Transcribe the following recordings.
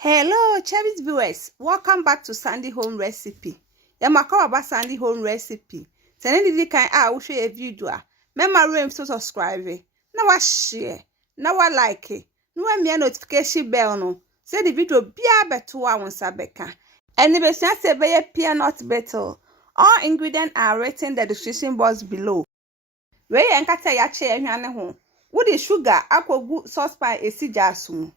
Hello, Chevis viewers. Welcome back to Sandy Home Recipe. Yamaka about Sandy Home Recipe. Send the kind I share a video. Remember room to subscribe. Now I share. Now I like it. No me notification bell no. Say the video be a better one sabeka. And the best say be pear not brittle. All ingredients are written in the description box below. Where ENKATIE ya chair hwane ho. Would sugar akwogu saucepan esi jasu.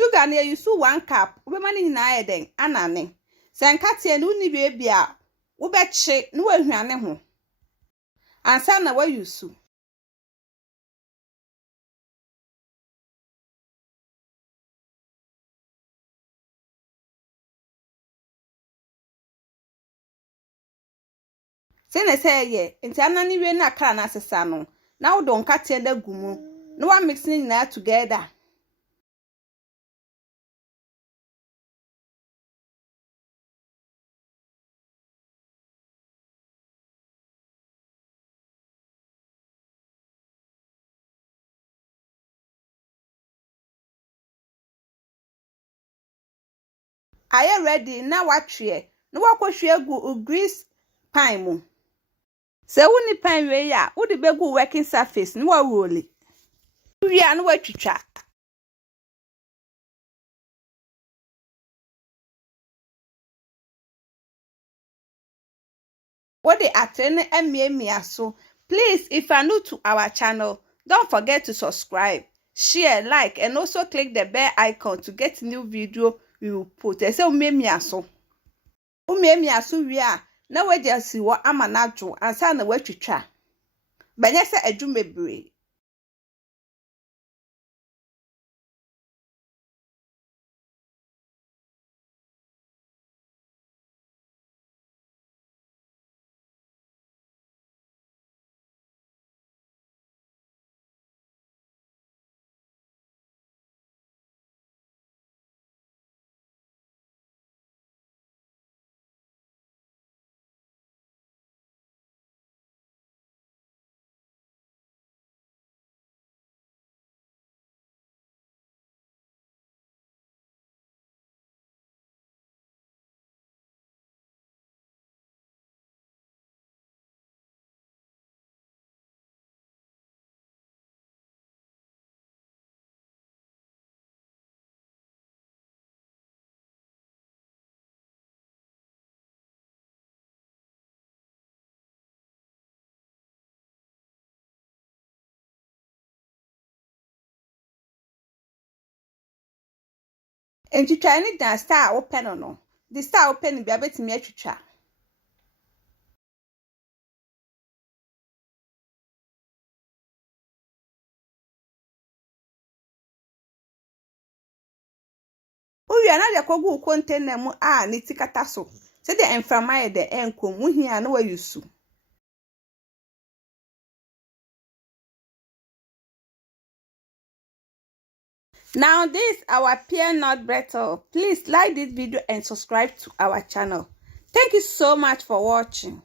Sugar na use 1 cup. Ubema ni nyina eden anane. Se ENKATIE no ni bi a ubeche no ahwane ho. Ansa na wa use. Se na say ye, enti anane we na kra na sesa no. Na wo do ENKATIE da gumu. No wa mix ni nyina together. Are you ready? Now watch here. No wakwohwe gu grease pan mu. Se woni pan we ya, wo de begu working surface no wa roll. Wi a no watwitwa. What they attend and so. Please, if you are new to our channel, don't forget to subscribe, share, like, and also click the bell icon to get new video we will put. I say so. So we are now we just see what I'm natural and sign the way to try. But yes, I do me. And you try it down star open or no. The star open be a bit me atwitwa. Uwi ana de kogu container mu a ni tikata so. Se de enframa de enkom mu hia na wa yusu. Now this our pear nut brittle. Please like this video and subscribe to our channel. Thank you so much for watching.